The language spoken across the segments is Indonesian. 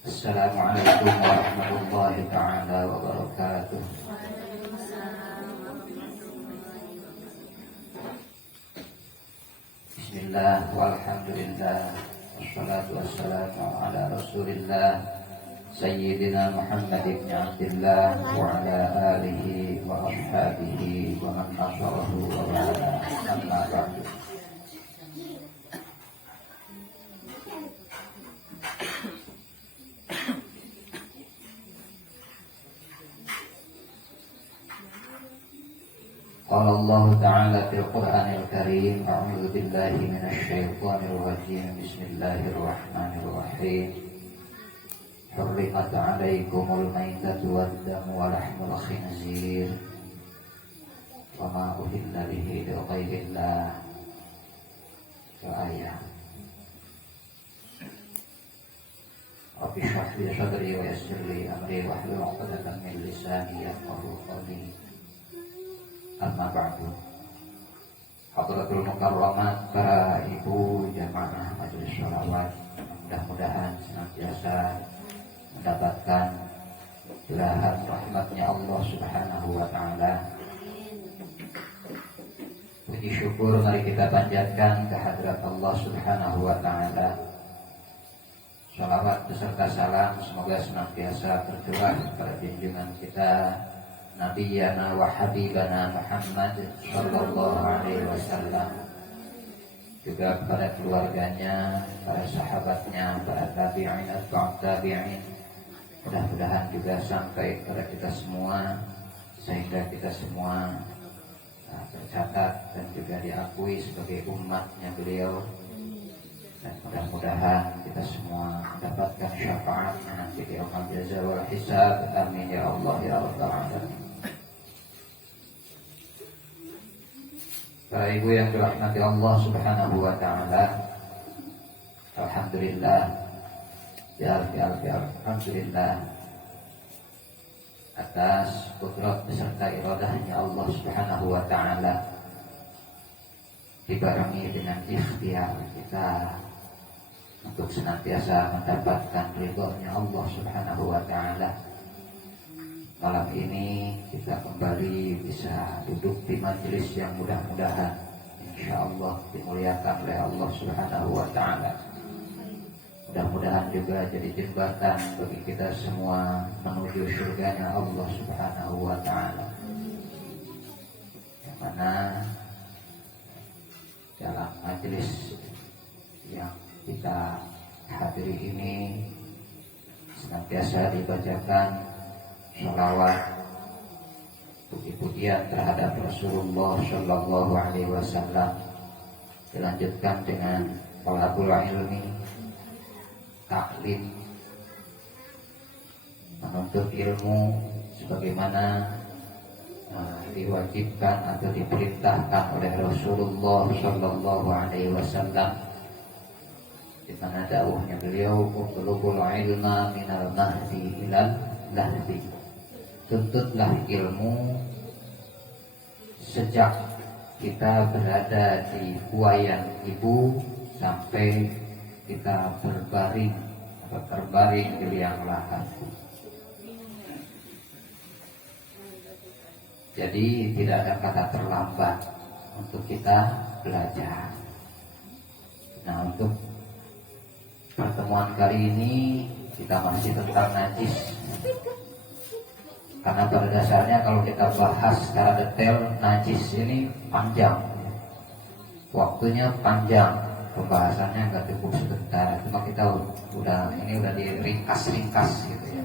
Assalamualaikum warahmatullahi taala wabarakatuh. Bismillah walhamdulillah wassalatu wassalamu ala rasulillah Sayyidina Muhammad ibn Abdillah wa ala alihi wa ashabihi wa man nasarahu wa ba'da. Amma ba'du. Qala Allah Ta'ala fil Qur'anil Karim, a'udzu billahi minasy syaithanir rajim. Bismillahirrahmanirrahim. Hurrimat 'alaikumul maitatu wad-damu wa lahmul khinzir wa ma uhilla bihi li ghairillah. Ayat. Rabbi shrah li sadri wa yassir li amri wahlul 'uqdatam min lisani yafqahu qawli. Amma ba'du. Hadratul mukarramat, para ibu jamaah majelis sholawat, mudah-mudahan senantiasa mendapatkan curahan rahmatnya Allah Subhanahu wa ta'ala. Puji syukur mari kita panjatkan kehadirat Allah Subhanahu wa ta'ala. Sholawat beserta salam semoga senantiasa tercurah pada junjungan kita Nabiyana wa Habibana Muhammad sallallahu alaihi wasallam, juga kepada keluarganya, para sahabatnya, para tabi'in atau tabi'in. Mudah-mudahan juga sampai kepada kita semua, sehingga kita semua tercatat dan juga diakui sebagai umatnya beliau. Dan mudah-mudahan kita semua mendapatkan syafaatnya nanti di yaumul jaza wal hisab. Amin ya Allah ya rabbal alamin. Para ibu yang dirahmati Allah Subhanahu wa ta'ala, alhamdulillah, alhamdulillah atas kudrat beserta iradahnya Allah Subhanahu wa ta'ala, dibarengi dengan ikhtiar kita untuk senantiasa mendapatkan ridhonya Allah Subhanahu wa ta'ala. Malam ini kita kembali bisa duduk di majelis yang mudah-mudahan insyaallah dimuliakan oleh Allah Subhanahu wa ta'ala. Mudah-mudahan juga jadi jembatan bagi kita semua menuju surganya Allah Subhanahu wa ta'ala, yang mana dalam majelis yang kita hadiri ini senantiasa dibacakan sholawat puji-pujian terhadap Rasulullah Shallallahu Alaihi Wasallam, dilanjutkan dengan talabul ilmi, taklim, menuntut ilmu sebagaimana diwajibkan atau diperintahkan oleh Rasulullah Shallallahu Alaihi Wasallam, di mana dakwahnya beliau utlubul ilma minal mahdi ilal lahdi. Tuntutlah ilmu sejak kita berada di buayan ibu sampai kita berbaring atau terbaring di liang lahat. Jadi tidak ada kata terlambat untuk kita belajar. Nah, untuk pertemuan kali ini kita masih tentang najis. Karena pada dasarnya kalau kita bahas secara detail najis ini panjang, waktunya panjang, pembahasannya nggak cukup sebentar. Cuma kita udah diringkas-ringkas gitu ya.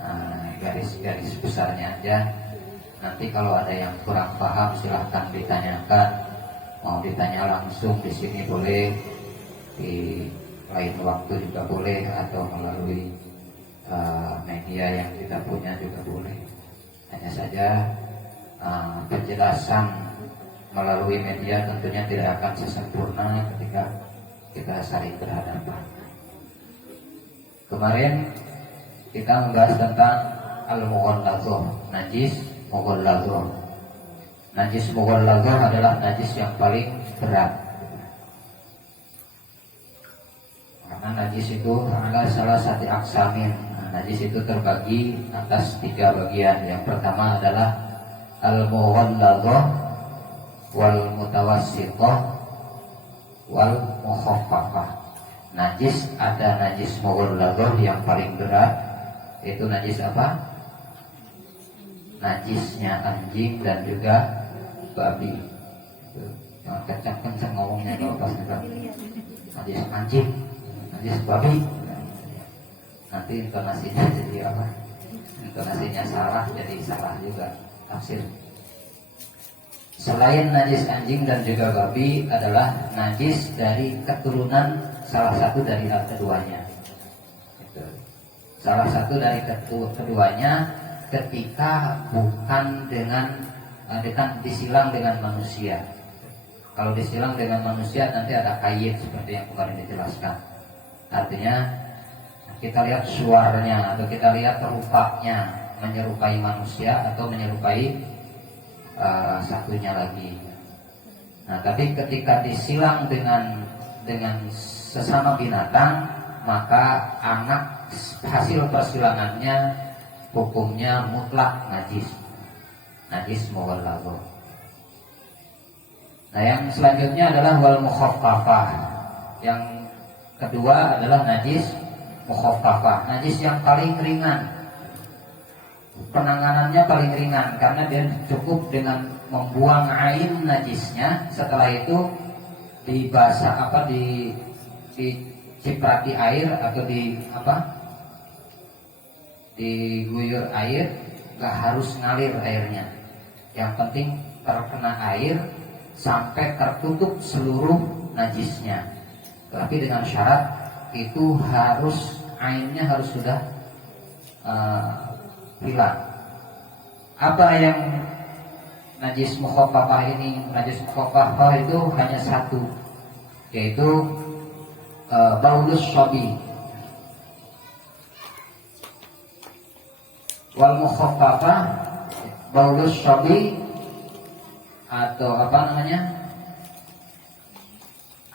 Nah, garis-garis besarnya aja. Nanti kalau ada yang kurang paham silahkan ditanyakan. Mau ditanya langsung di sini boleh, di lain waktu juga boleh, atau melalui media yang kita punya juga boleh. Hanya saja penjelasan melalui media tentunya tidak akan sesempurna ketika kita saling berhadapan. Kemarin kita membahas tentang al-mughalladzah, najis mughalladzah. Najis mughalladzah adalah najis yang paling berat. najis itu adalah salah satu aksamin. Najis itu terbagi atas 3 bagian. Yang pertama adalah al-mughalladzah wal mutawassithah wal mukhaffafah. Najis ada najis mughalladzah yang paling berat, itu najis apa? Najisnya anjing dan juga babi. Kencang-kencang ngomongnya kalau pas nyebrang. Najis anjing, najis babi. Nanti intonasinya jadi apa? Intonasinya salah, jadi salah juga tafsir. Selain najis anjing dan juga babi adalah najis dari keturunan salah satu dari keduanya. Salah satu dari keduanya ketika bukan dengan disilang dengan manusia. Kalau disilang dengan manusia nanti ada kain seperti yang kemarin dijelaskan. Artinya kita lihat suaranya atau kita lihat rupanya menyerupai manusia atau menyerupai satunya lagi. Nah, tapi ketika disilang dengan sesama binatang, maka anak hasil persilangannya hukumnya mutlak najis mughalladzah. Nah, yang selanjutnya adalah wal mukhaffafah. Yang kedua adalah najis mukhaffafah, najis yang paling ringan. Penanganannya paling ringan karena dia cukup dengan membuang air najisnya, setelah itu dibasah diciprati air atau diguyur air, gak harus ngalir airnya. Yang penting terkena air sampai tertutup seluruh najisnya. Tapi dengan syarat itu airnya harus sudah hilang. Apa yang najis mukhaffafah ini? Najis mukhaffafah itu hanya satu, yaitu baulus syabi. Wal mukhaffafah baulus syabi, atau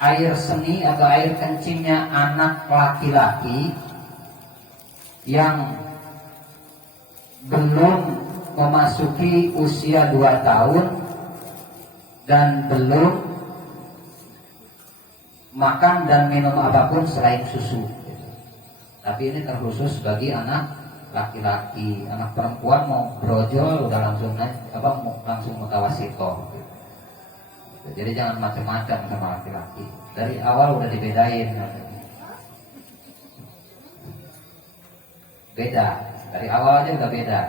air seni atau air kencingnya anak laki-laki yang belum memasuki usia 2 tahun dan belum makan dan minum apapun selain susu. Tapi ini terkhusus bagi anak laki-laki. Anak perempuan mau brojol udah langsung mutawassithah. Jadi jangan macam-macam sama laki-laki. Dari awal udah dibedain. Beda. Dari awal aja udah beda.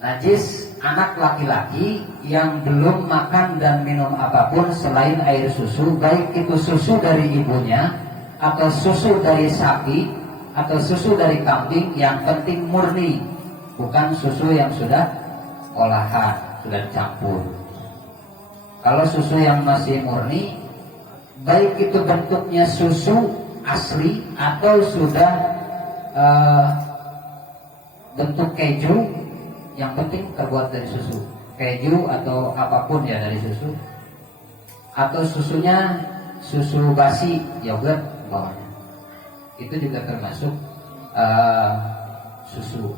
Najis anak laki-laki yang belum makan dan minum apapun selain air susu, baik itu susu dari ibunya atau susu dari sapi atau susu dari kambing, yang penting murni, bukan susu yang sudah olahan, sudah dicampur. Kalau susu yang masih murni, baik itu bentuknya susu asli atau sudah bentuk keju, yang penting terbuat dari susu, keju atau apapun ya dari susu, atau susunya susu basi, yogurt bawahnya, itu juga termasuk susu,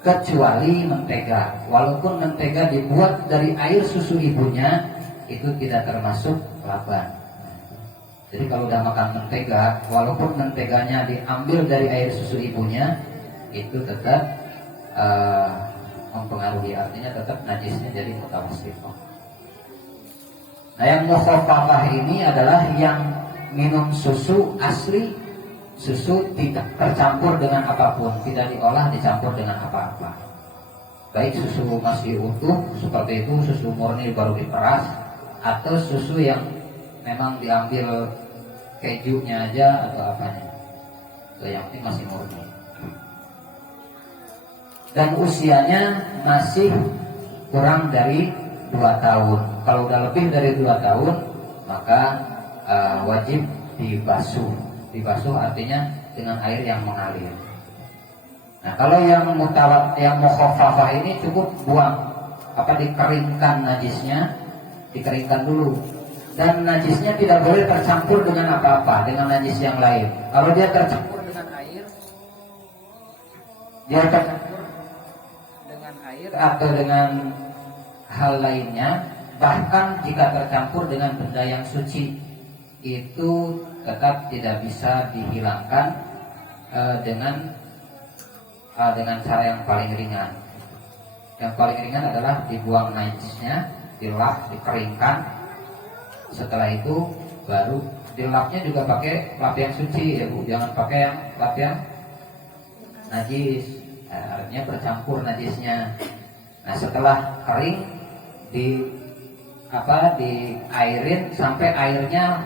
kecuali mentega. Walaupun mentega dibuat dari air susu ibunya, itu tidak termasuk laban. Jadi kalau udah makan mentega, walaupun menteganya diambil dari air susu ibunya, itu tetap mempengaruhi, artinya tetap najisnya jadi mutawassithah. Nah, yang mukhaffafah ini adalah yang minum susu asli, susu tidak tercampur dengan apapun, tidak diolah dicampur dengan apa-apa. Baik susu masih utuh seperti itu, susu murni baru diperas, atau susu yang memang diambil kejunya aja atau apanya, itu yang penting masih murni. Dan usianya masih kurang dari 2 tahun. Kalau udah lebih dari 2 tahun, maka wajib dibasuh. Dibasuh artinya dengan air yang mengalir. Nah, kalau yang mukhaffafah ini cukup buang, dikeringkan najisnya, dikeringkan dulu. dan najisnya tidak boleh tercampur dengan apa-apa, dengan najis yang lain. Kalau dia tercampur dengan air, dia tercampur dengan air atau dengan hal lainnya, bahkan jika tercampur dengan benda yang suci, itu tetap tidak bisa dihilangkan dengan cara yang paling ringan. Yang paling ringan adalah dibuang najisnya, dilap, dikeringkan. Setelah itu baru dilapnya juga pakai lap yang suci ya Bu, jangan pakai yang lap yang najis. Artinya bercampur najisnya. Nah setelah kering diairin sampai airnya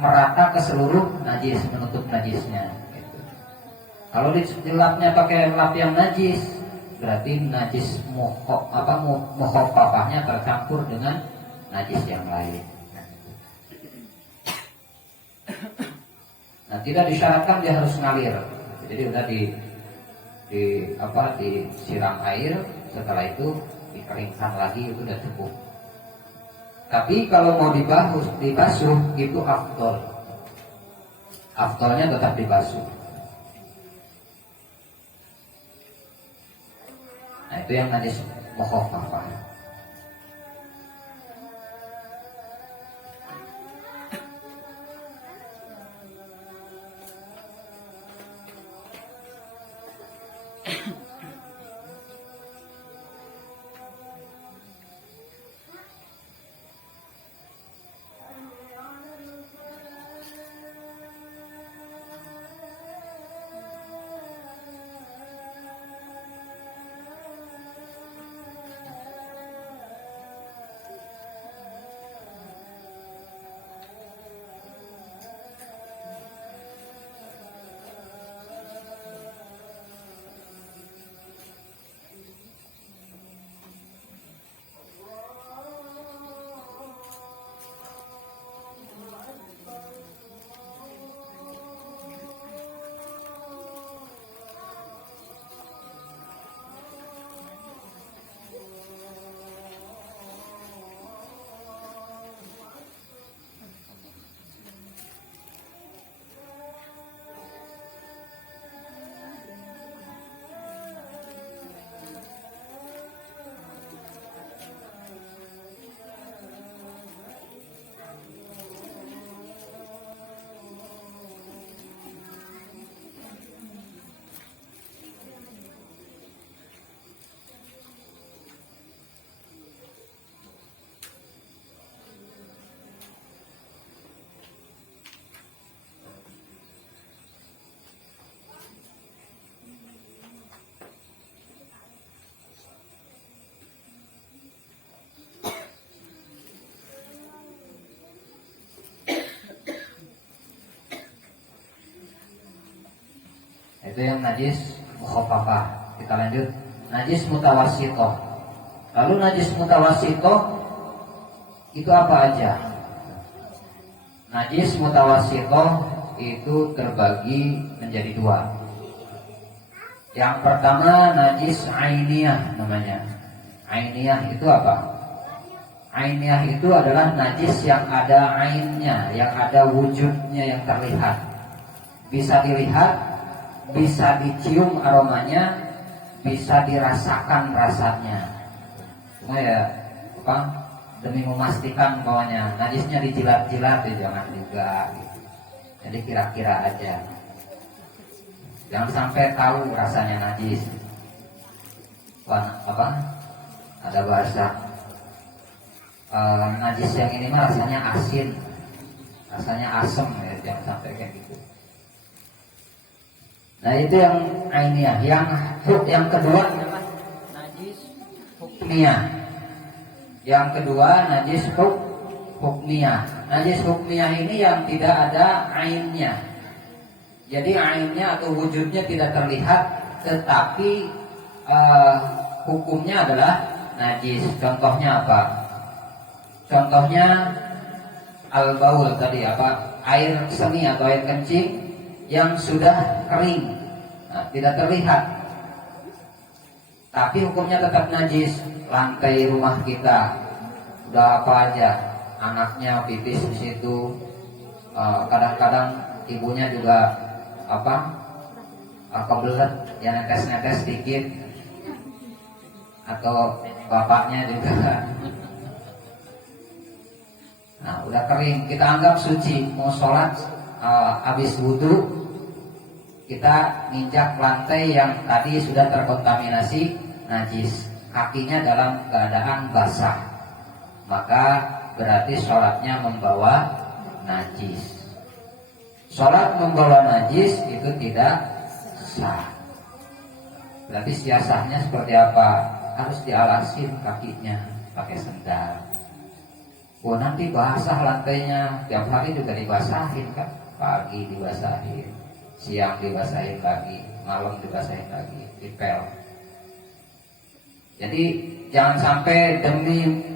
merata ke seluruh najis, menutup najisnya. Gitu. Kalau dilapnya pakai lap yang najis, berarti najis mukhafafahnya tercampur dengan najis yang lain. Nah, tidak disyaratkan dia harus ngalir. Jadi udah disiram air, setelah itu dikeringkan lagi, itu udah cukup. Tapi kalau mau dibasuh itu afdol. Afdolnya tetap dibasuh. Nah, itu yang najis mukhafafah. Itu yang najis mukhafafah. Kita lanjut, najis mutawassithah. Lalu najis mutawassithah itu apa aja? Najis mutawassithah itu terbagi menjadi dua. Yang pertama najis ainiyah namanya. Ainiyah itu apa? Ainiyah itu adalah najis yang ada ainnya, yang ada wujudnya, yang terlihat. Bisa dilihat, bisa dicium aromanya, bisa dirasakan rasanya. Cuma ya demi memastikan bahwanya najisnya dijilat-jilat ya jangan juga gitu. Jadi kira-kira aja. Jangan sampai tahu rasanya najis. Ada bahasa najis yang ini mah rasanya asin, rasanya asem ya, jangan sampai kayak gitu. Nah itu yang ainiyah. Yang kedua adalah najis hukmiyah. Yang kedua najis hukmiyah. Najis hukmiyah ini yang tidak ada ainnya. Jadi ainnya atau wujudnya tidak terlihat, tetapi hukumnya adalah najis. Contohnya apa? Contohnya al-baul tadi air seni atau air kencing yang sudah kering, tidak terlihat, tapi hukumnya tetap najis. Lantai rumah kita udah apa aja, anaknya pipis di situ, kadang-kadang ibunya juga kebelet ya netes-netes dikit, atau bapaknya juga. Nah, udah kering, kita anggap suci. Mau sholat, habis wudhu, kita nginjak lantai yang tadi sudah terkontaminasi najis, kakinya dalam keadaan basah, maka berarti sholatnya membawa najis. Sholat membawa najis itu tidak sah. Berarti siasatnya seperti apa? Harus dialasin kakinya pakai sendal. Oh, nanti basah lantainya, tiap hari juga dibasahin kan? Pagi dibasahin, siang dibasahin lagi, malam dibasahin lagi, dipel. Jadi jangan sampai demi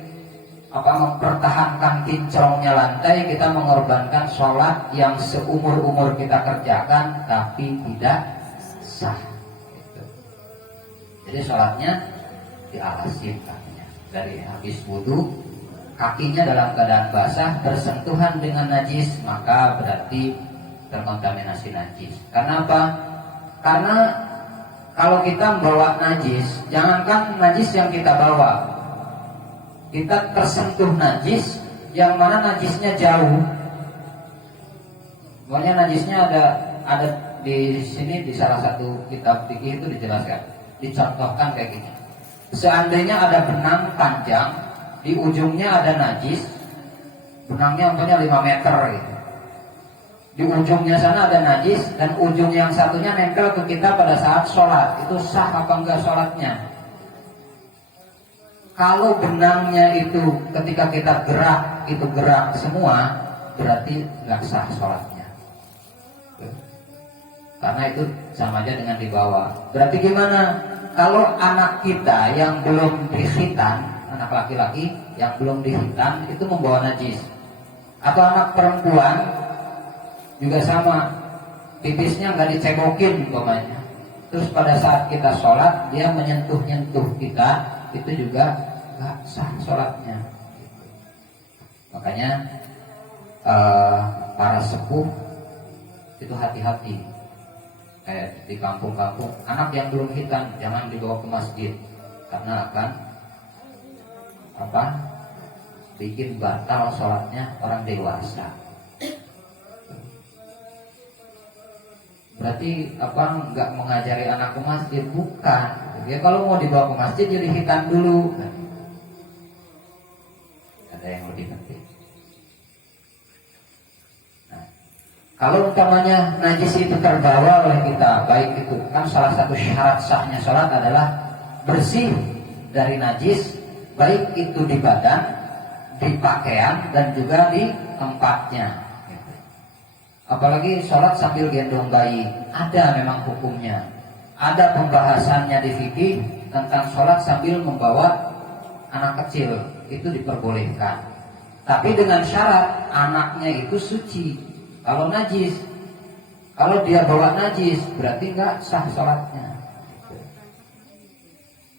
mempertahankan kinclongnya lantai, kita mengorbankan sholat yang seumur-umur kita kerjakan tapi tidak sah gitu. Jadi sholatnya dialasin kakinya dari habis wudhu, kakinya dalam keadaan basah bersentuhan dengan najis, maka berarti terkontaminasi najis. Karena apa? Karena kalau kita membawa najis, jangankan najis yang kita bawa, kita tersentuh najis yang mana najisnya jauh. Pokoknya najisnya ada di sini, di salah satu kitab fikih itu dijelaskan, dicontohkan kayak gini. Seandainya ada benang panjang, di ujungnya ada najis, benangnya umpamanya 5 meter gitu. Di ujungnya sana ada najis, dan ujung yang satunya nempel ke kita pada saat sholat. Itu sah apa enggak sholatnya? Kalau benangnya itu ketika kita gerak, itu gerak semua, berarti enggak sah sholatnya. Karena itu sama aja dengan dibawa. Berarti gimana? Kalau anak kita yang belum dikhitan, anak laki-laki yang belum dikhitan itu membawa najis, atau anak perempuan juga sama, pipisnya nggak dicebokin umpamanya, terus pada saat kita sholat dia menyentuh-nyentuh kita, itu juga nggak sah sholatnya. Makanya para sepuh itu hati-hati. Kayak di kampung-kampung, anak yang belum khitan jangan dibawa ke masjid, karena akan bikin batal sholatnya orang dewasa. Berarti nggak mengajari anak ke masjid? Bukan. Ya kalau mau dibawa ke masjid jadi khitan dulu. Ada yang lebih penting. Kalau umpamanya najis itu terbawa oleh kita, baik itu kan salah satu syarat sahnya sholat adalah bersih dari najis, baik itu di badan, di pakaian, dan juga di tempatnya. Apalagi sholat sambil gendong bayi, ada memang hukumnya. Ada pembahasannya di fikih tentang sholat sambil membawa anak kecil, itu diperbolehkan. Tapi dengan syarat anaknya itu suci. Kalau najis, kalau dia bawa najis, berarti nggak sah sholatnya.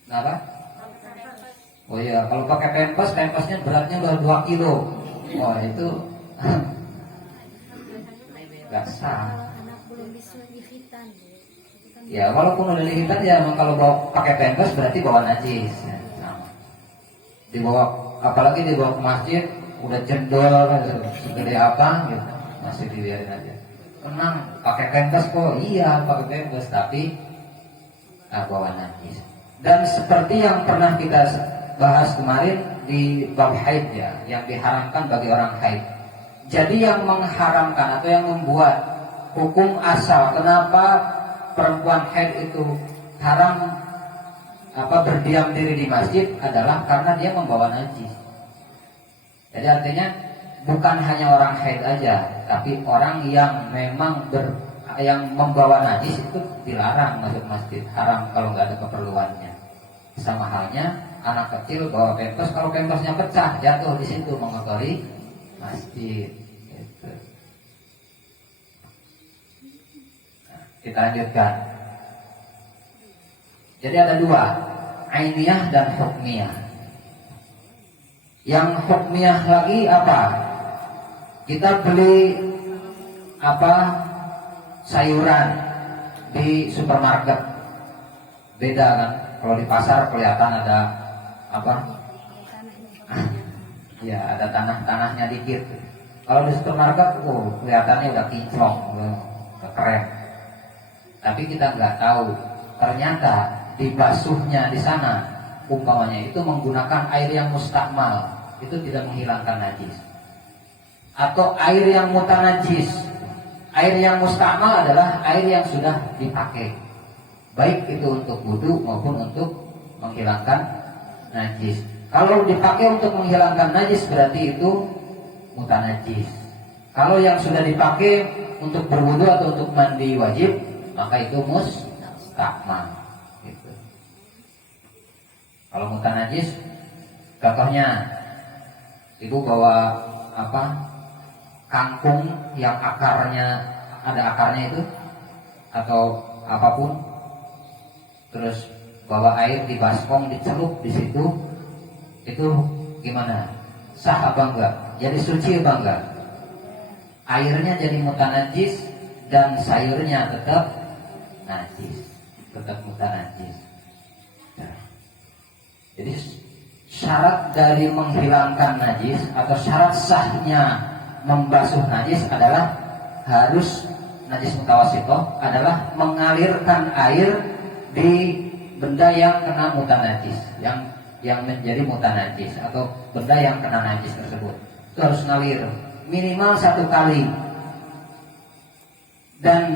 Kenapa? Oh iya, kalau pakai pempes, pempesnya beratnya udah 2 kilo. Oh itu nggak sah. Ya walaupun udah dihitan ya, kalau bawa pakai pempes berarti bawa najis. Ya, sama. Dibawa, apalagi dibawa ke masjid, udah jendol, segede apa gitu. Masih dibiarin aja. Tenang, pakai pempes kok. Iya, pakai pempes, tapi bawa najis. Dan seperti yang pernah kita bahas kemarin di bab haid ya, yang diharamkan bagi orang haid. Jadi yang mengharamkan atau yang membuat hukum asal kenapa perempuan haid itu haram berdiam diri di masjid adalah karena dia membawa najis. Jadi artinya bukan hanya orang haid aja, tapi orang yang memang yang membawa najis itu dilarang masuk masjid, haram kalau nggak ada keperluannya. Sama halnya anak kecil bawa pempes, kalau pempesnya pecah jatuh di situ mengotori masjid. Gitu. Nah, kita lanjutkan. Jadi ada 2, ainiyah dan hukmiyah. Yang hukmiyah lagi apa? Kita beli sayuran di supermarket, beda kan? Kalau di pasar kelihatan ada ya ada tanah-tanahnya dikit. Kalau di supermarket, kelihatannya udah kinclong, udah keren. Tapi kita nggak tahu, ternyata dibasuhnya di sana, umpamanya itu menggunakan air yang mustakmal, itu tidak menghilangkan najis. Atau air yang mutanajis. Air yang mustakmal adalah air yang sudah dipakai, baik itu untuk wudu maupun untuk menghilangkan najis. Kalau dipakai untuk menghilangkan najis berarti itu mutanajis. Kalau yang sudah dipakai untuk berwudu atau untuk mandi wajib, maka itu mustakmal. Gitu. Kalau mutanajis, contohnya ibu bawa kangkung yang ada akarnya itu atau apapun, terus bawa air di baskom dicelup di situ, itu gimana? Sah apa enggak? Jadi suci apa enggak? Airnya jadi mutanajis dan sayurnya tetap najis, tetap mutanajis. Nah, jadi syarat dari menghilangkan najis atau syarat sahnya membasuh najis adalah harus najis mutawasitoh adalah mengalirkan air di benda yang kena mutanajis, yang menjadi mutanajis atau benda yang kena najis tersebut. Itu harus ngalir minimal 1 kali. Dan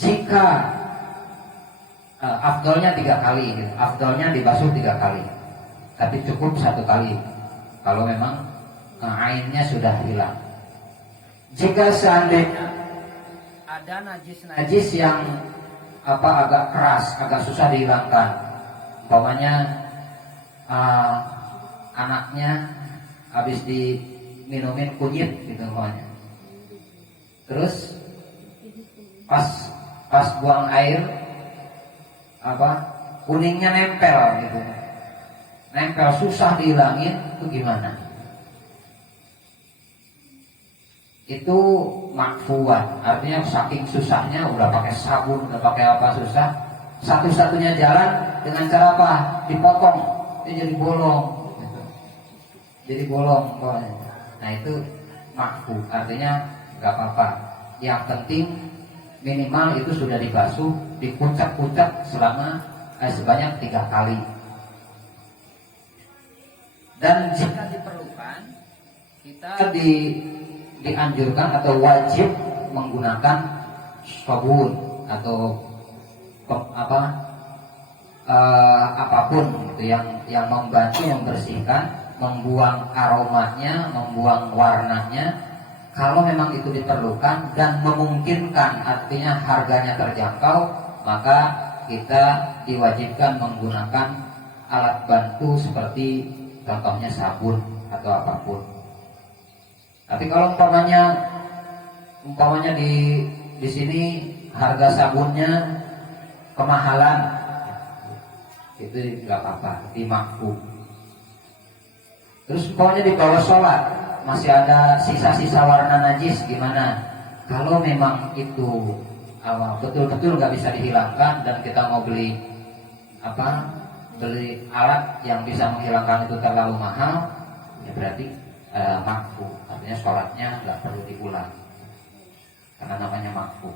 jika afdolnya 3 kali gitu. Afdolnya dibasuh 3 kali. Tapi cukup 1 kali kalau memang ainnya sudah hilang. Jika seandainya ada najis yang agak keras, agak susah dihilangkan, umpamanya anaknya habis diminumin kunyit gitu umpamanya, terus pas buang air kuningnya nempel gitu, nempel susah dihilangin, itu gimana? Itu makfuan, artinya saking susahnya udah pakai sabun, udah pakai apa susah, satu-satunya jalan dengan cara apa? Dipotong, dia jadi bolong gitu. Jadi bolong pokoknya. Nah itu makfu, artinya nggak apa-apa, yang penting minimal itu sudah dibasuh, dikucak-kucak sebanyak 3 kali. Dan jika diperlukan, kita dianjurkan atau wajib menggunakan sabun atau apapun gitu, yang membantu membersihkan, membuang aromanya, membuang warnanya. Kalau memang itu diperlukan dan memungkinkan, artinya harganya terjangkau, maka kita diwajibkan menggunakan alat bantu seperti contohnya sabun atau apapun. Tapi kalau umpamanya di sini harga sabunnya kemahalan, itu nggak apa-apa, dimakfu. Terus umpamanya di bawah sholat masih ada sisa-sisa warna najis, gimana? Kalau memang itu betul-betul nggak bisa dihilangkan dan kita mau beli alat yang bisa menghilangkan itu terlalu mahal, ya berarti makfu, artinya sholatnya nggak perlu diulang karena namanya makfu.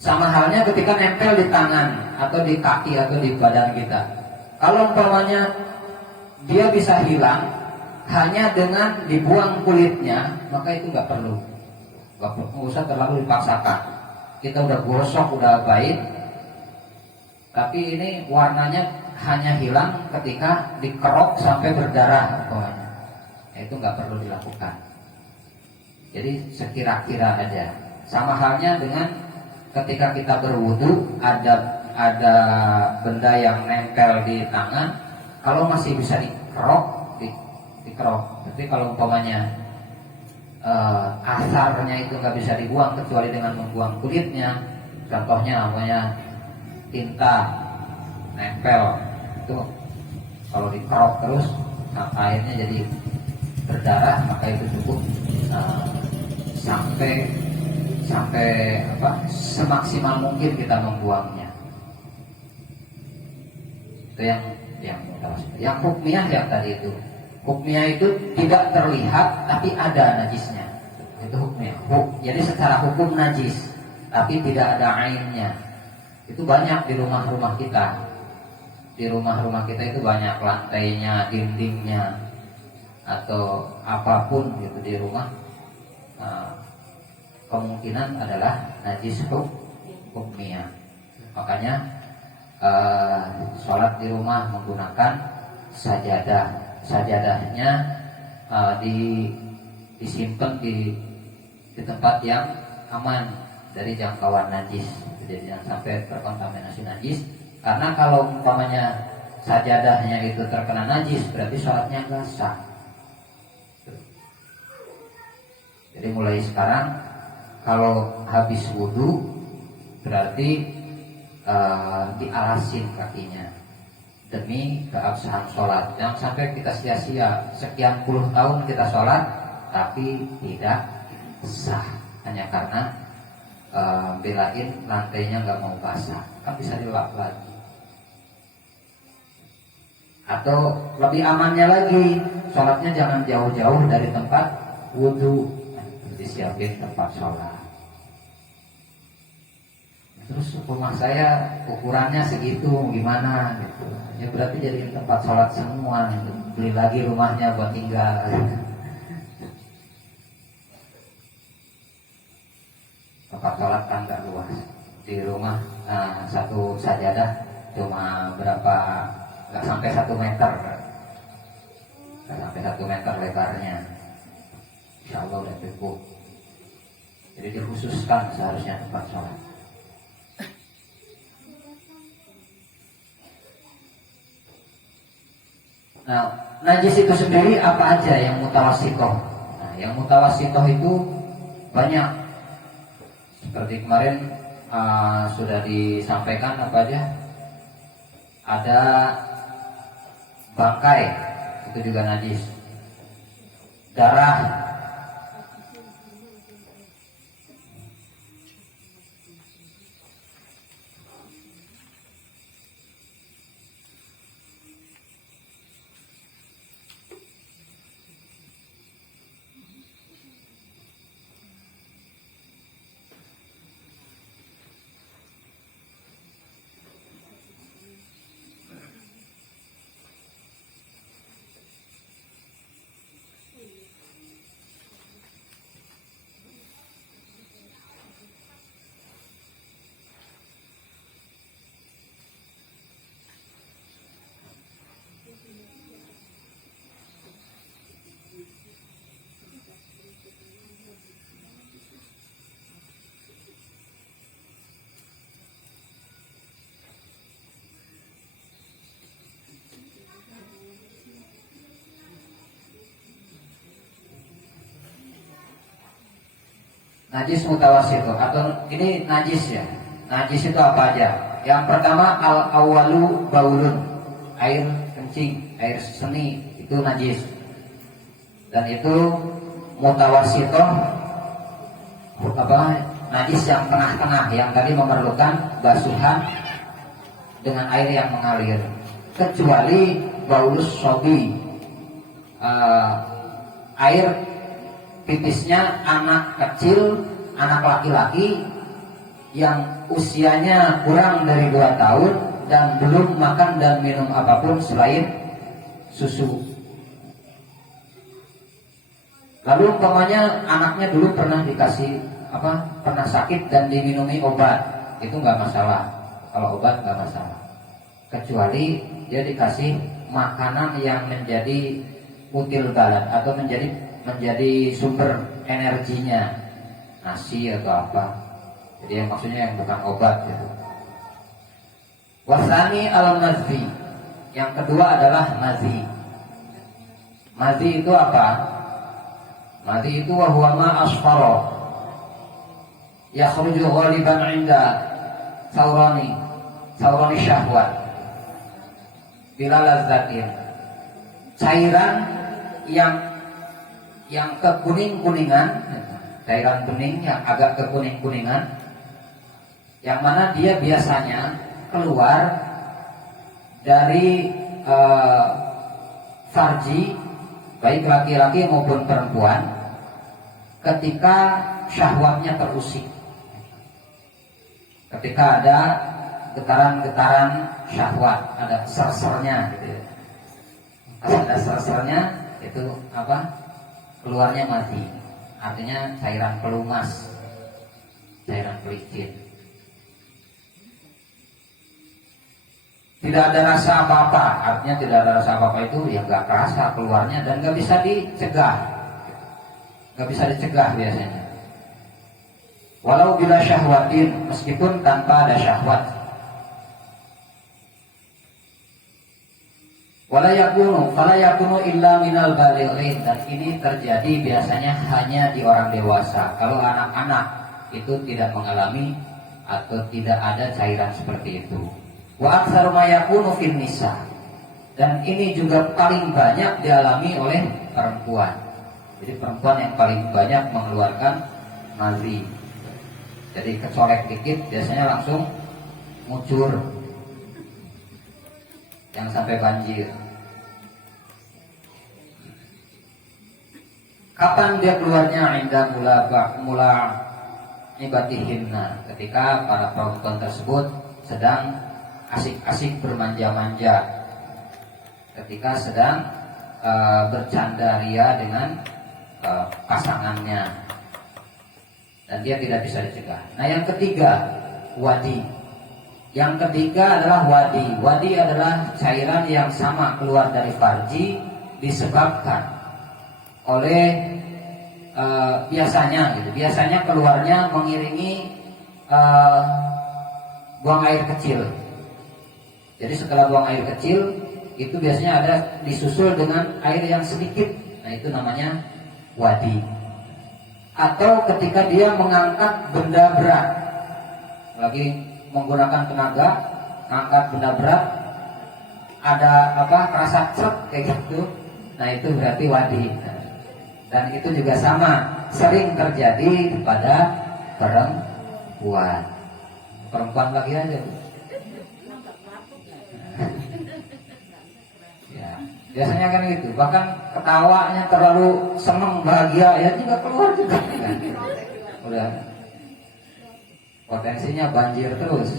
Sama halnya ketika nempel di tangan atau di kaki atau di badan kita. Kalau umpamanya dia bisa hilang hanya dengan dibuang kulitnya, maka itu nggak perlu, nggak usah terlalu dipaksakan. Kita udah gosok, udah baik, tapi ini warnanya hanya hilang ketika dikerok sampai berdarah umpamanya. Itu nggak perlu dilakukan. Jadi sekira-kira aja. Sama halnya dengan ketika kita berwudu, ada benda yang nempel di tangan, kalau masih bisa dikerok. Tapi kalau umpamanya asarnya itu nggak bisa dibuang kecuali dengan membuang kulitnya, contohnya namanya tinta nempel, itu Kalau dikerok terus, nah, airnya jadi berdarah, maka itu cukup sampai semaksimal mungkin kita membuangnya. Itu yang mutawasit. Yang hukmiyah yang tadi itu. Hukmiyah itu tidak terlihat tapi ada najisnya. Itu hukmiyah. Jadi secara hukum najis tapi tidak ada ainnya. Itu banyak di rumah-rumah kita. Di rumah-rumah kita itu banyak lantainya, dindingnya, atau apapun gitu di rumah, kemungkinan adalah najis hukmiyah. Makanya sholat di rumah menggunakan sajadah. Sajadahnya disimpan di tempat yang aman dari jangkauan najis. Jadi jangan sampai terkontaminasi najis. Karena kalau umpamanya sajadahnya itu terkena najis, berarti sholatnya nggak sah. Jadi mulai sekarang kalau habis wudhu berarti dialasin kakinya demi keabsahan sholat. Jangan sampai kita sia-sia sekian puluh tahun kita sholat tapi tidak sah hanya karena belain lantainya nggak mau basah, kan bisa dilap lagi. Atau lebih amannya lagi, sholatnya jangan jauh-jauh dari tempat wudhu, disiapin tempat sholat. Terus rumah saya ukurannya segitu, gimana gitu. Ya berarti jadi tempat sholat semua gitu. Beli lagi rumahnya buat tinggal. Tempat sholat kan gak luas. Di rumah satu sajadah cuma berapa, gak sampai 1 meter. Gak sampai 1 meter lebarnya. Insya Allah udah cukup. Jadi dikhususkan seharusnya tempat sholat. Nah, najis itu sendiri apa aja yang mutawasitoh? Nah, yang mutawasitoh itu banyak. Seperti kemarin sudah disampaikan apa aja? Ada bangkai, itu juga najis. Darah, najis mutawasito atau ini najis ya. Najis itu apa aja? Yang pertama al-awwalu baulun, air kencing, air seni itu najis. Dan itu mutawasito najis yang tengah-tengah, yang tadi memerlukan basuhan dengan air yang mengalir. Kecuali baulus sobi, air pipisnya anak kecil, anak laki-laki yang usianya kurang dari 2 tahun dan belum makan dan minum apapun selain susu. Lalu umpamanya anaknya dulu pernah dikasih pernah sakit dan diminumi obat, itu nggak masalah. Kalau obat nggak masalah, kecuali dia dikasih makanan yang menjadi mutil balad atau menjadi sumber energinya, nasi atau apa. Jadi yang maksudnya yang bukan obat gitu. Wasani al-mazi, yang kedua adalah mazi. Mazi itu apa? Mazi itu wahuwa ma asfara yakhruju ghaliban 'inda saurani syahwat bila lazzatin. cairan yang kekuning-kuningan, cairan bening yang agak kekuning-kuningan, yang mana dia biasanya keluar dari farji baik laki-laki maupun perempuan ketika syahwatnya terusik, ketika ada getaran-getaran syahwat, ada sersernya gitu ya. Pas ada sersernya itu apa? Keluarnya mati. Artinya cairan pelumas, cairan pelicin. Tidak ada rasa apa-apa, artinya tidak ada rasa apa-apa itu ya nggak kerasa keluarnya dan nggak bisa dicegah, nggak bisa dicegah biasanya. Walau bila syahwatin, meskipun tanpa ada syahwat. Wala yakunu illa minal balighin, dan ini terjadi biasanya hanya di orang dewasa. Kalau anak-anak itu tidak mengalami atau tidak ada cairan seperti itu. Wa aktsaru ma yakunu fin nisa, dan ini juga paling banyak dialami oleh perempuan. Jadi perempuan yang paling banyak mengeluarkan nazi. Jadi kecolek dikit biasanya langsung ngucur, yang sampai banjir. Kapan dia keluarnya? Indah mula ibatihinna, ketika para perempuan tersebut sedang asik-asik bermanja-manja, ketika sedang bercanda ria dengan pasangannya, dan dia tidak bisa dicegah. Nah, yang ketiga, wadi. Yang ketiga adalah wadi. Wadi adalah cairan yang sama keluar dari farji disebabkan oleh biasanya keluarnya mengiringi buang air kecil. Jadi setelah buang air kecil itu biasanya ada disusul dengan air yang sedikit. Nah, itu namanya wadi. Atau ketika dia mengangkat benda berat, lagi menggunakan tenaga, angkat benda berat, ada kerasa cek kayak gitu, nah itu berarti wadi. Dan itu juga sama, sering terjadi pada perempuan. Perempuan lagi aja. Ya, biasanya kan gitu. Bahkan ketawanya terlalu seneng, bahagia, ya juga keluar juga. Udah potensinya banjir terus.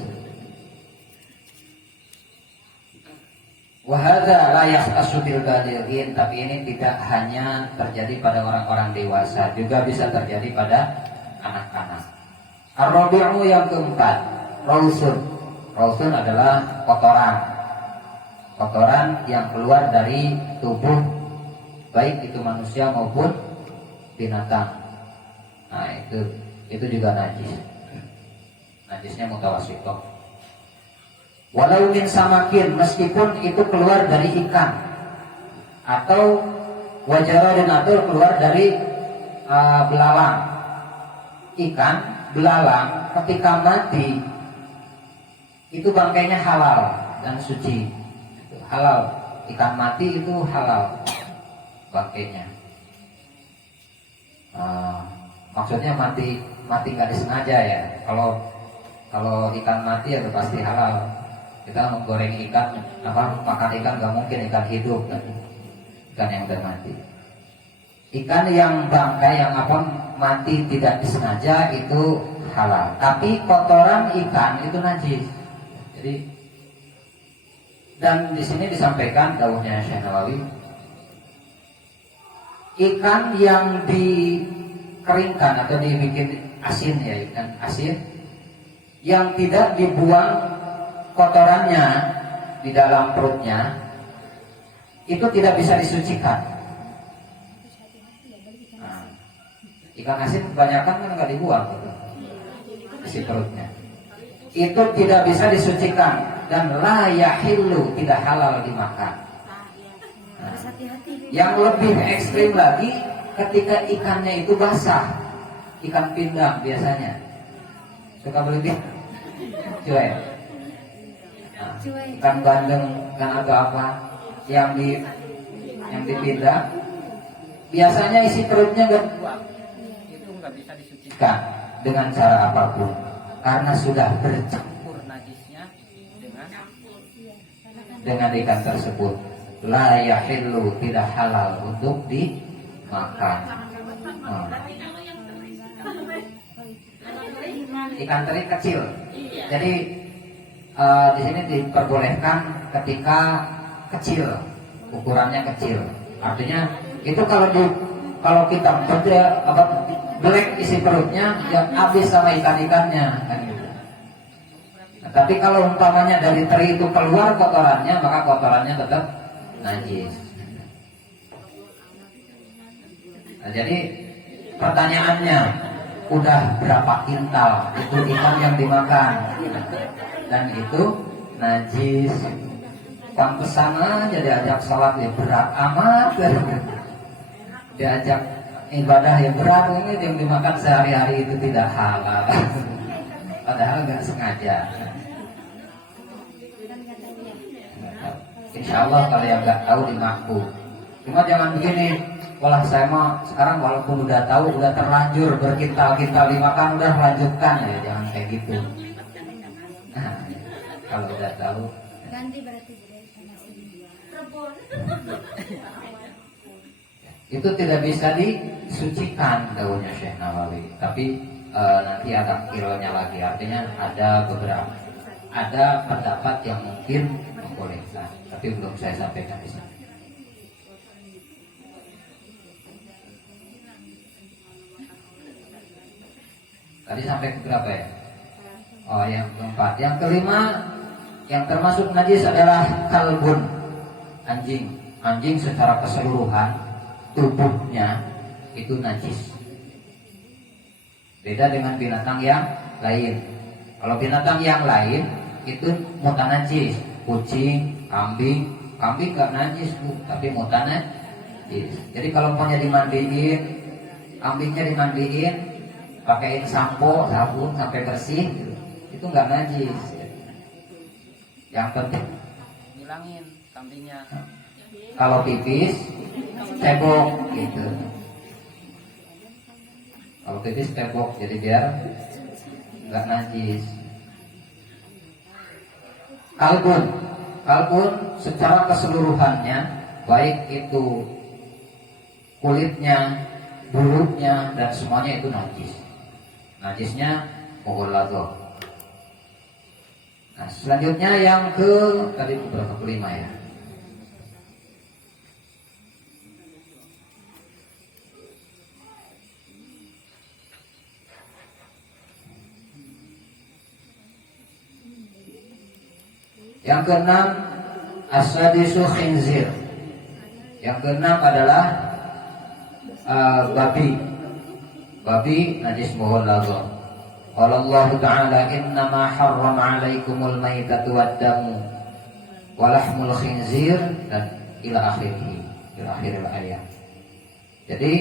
Wahada la yahtassu bil balighin, tapi ini tidak hanya terjadi pada orang-orang dewasa, juga bisa terjadi pada anak-anak. Ar-rabi'u, yang keempat, rausun. Rausun adalah kotoran yang keluar dari tubuh baik itu manusia maupun binatang. Nah, itu juga najis. Najisnya mutawassithah. Walau min samakin, meskipun itu keluar dari ikan, atau wajaradin, atau keluar dari belalang. Ikan, belalang ketika mati itu bangkainya halal dan suci. Itu halal. Ikan mati itu halal bangkainya. Maksudnya mati nggak disengaja ya. Kalau ikan mati ya pasti halal. Kita menggoreng ikan, makan ikan nggak mungkin ikan hidup kan? Ikan yang udah mati. Ikan yang bangkai, yang mati tidak disengaja itu halal. Tapi kotoran ikan itu najis. Jadi, dan di sini disampaikan dawuhnya Syekh Nawawi, ikan yang dikeringkan atau dibikin asin, ya ikan asin, yang tidak dibuang kotorannya di dalam perutnya, itu tidak bisa disucikan. Nah, ikan asin kebanyakan kan nggak dibuang gitu, isi perutnya. Itu tidak bisa disucikan dan la yahillu, tidak halal dimakan. Nah, yang lebih ekstrim lagi ketika ikannya itu basah, ikan pindang biasanya suka beli cuy. Ikan bandeng, ikan apa yang yang dipindah, biasanya isi perutnya nggak itu nggak bisa disucikan kan dengan cara apapun, karena sudah bercampur najisnya dengan ikan tersebut. La yahillu, tidak halal untuk dimakan. Ikan teri kecil, jadi di sini diperbolehkan ketika kecil, ukurannya kecil. Artinya itu kalau kita belek isi perutnya, ya habis sama ikan-ikannya kan gitu. Nah, tapi kalau umpamanya dari teri itu keluar kotorannya, maka kotorannya tetap najis. Nah, jadi pertanyaannya, udah berapa kintal itu ikan yang dimakan dan itu najis? Pantesan aja diajak sholat ya berat amat, diajak ibadah yang berat, ini yang dimakan sehari-hari itu tidak halal. Padahal nggak sengaja. Insya Allah kalau yang nggak tahu dimaku. Cuma jangan begini, walah saya mah sekarang walaupun udah tahu, udah terlanjur berkintal-kintal dimakan, udah lanjutkan ya, jangan kayak gitu. Nah, kalau udah tahu ganti berarti itu tidak bisa disucikan daunnya Syekh Nawawi, tapi nanti ada kilonya lagi, artinya ada pendapat yang mungkin membolehkan, tapi belum saya sampaikan di sini. Tadi sampai ke berapa ya? Oh, yang keempat. Yang kelima, yang termasuk najis adalah kalbun, anjing. Anjing secara keseluruhan tubuhnya itu najis. Beda dengan binatang yang lain. Kalau binatang yang lain itu mutan najis. Kucing, kambing nggak najis bu, tapi mutan najis. Jadi kalau punya dimandiin, kambingnya dimandiin, pakaiin sampo, sabun sampai bersih, itu nggak najis. Yang penting ngilangin kambingnya. Kalau pipis, cebok gitu. Kalau pipis cebok, jadi biar nggak najis. Kalbun secara keseluruhannya, baik itu kulitnya, bulunya, dan semuanya itu najis. Najisnya mughalladhah. Nah, selanjutnya yang tadi berapa, kelima ya? Yang keenam, as-sadisu khinzir. Yang keenam adalah babi. Babi najis mughalladhah. Qala Allah Ta'ala, innama harrama 'alaikumul maitatu wad-damu wa lahmul khinzir, dan ila akhirih, ila akhiril ayat. Jadi